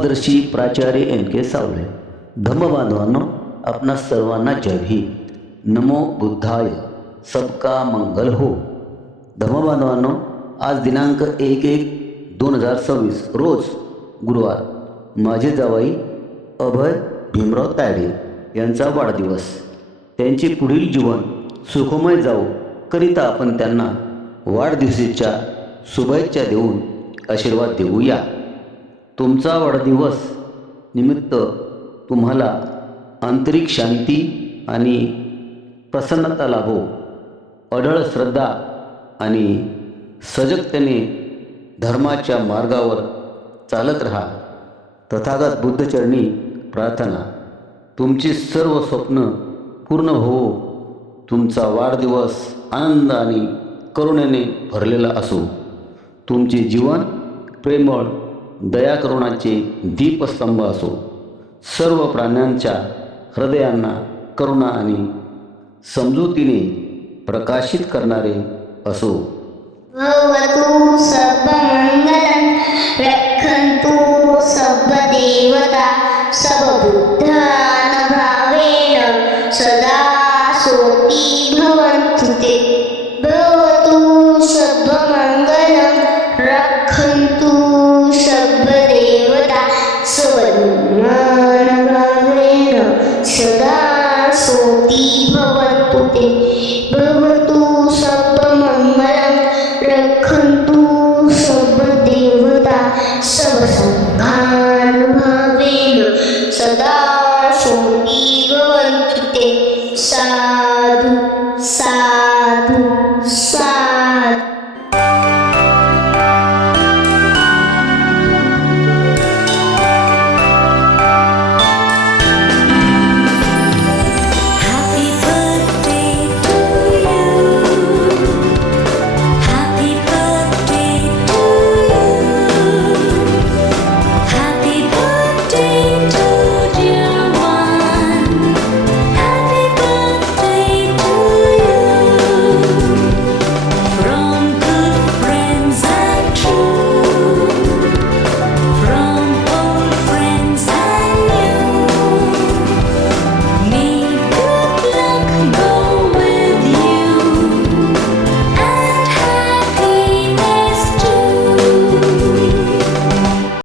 धम्मदर्शी प्राचार्य NK सावळे. धम्मबांधवांनो, आपणा सर्वांना जय भीम. नमो बुद्धाय. सबका मंगल हो. धम्मबांधवांनो, आज दिनांक 1/1/2026 रोज गुरुवार माझे जावाई अभय भीमराव तायडे यांचा वाढदिवस. त्यांचे पुढील जीवन सुखमय जावो करिता आपण त्यांना वाढदिवसाच्या शुभेच्छा देऊन आशीर्वाद देऊया. तुमचा वाढदिवस निमित्त तुम्हाला आंतरिक शांती आणि प्रसन्नता लाभो. अढळ श्रद्धा आणि सजगतेने धर्माच्या मार्गावर चालत राहा. तथागत बुद्धचरणी प्रार्थना. तुमची सर्व स्वप्न पूर्ण होवो. तुमचा वाढदिवस आनंद आणि करुणेने भरलेला असो. तुमचे जीवन प्रेमळ दया करुणाचे दीपस्तंभ असो. सर्व प्राण्यांच्या हृदयांना करुणा आणि समजुतीने प्रकाशित करणारे असो. भवतु सब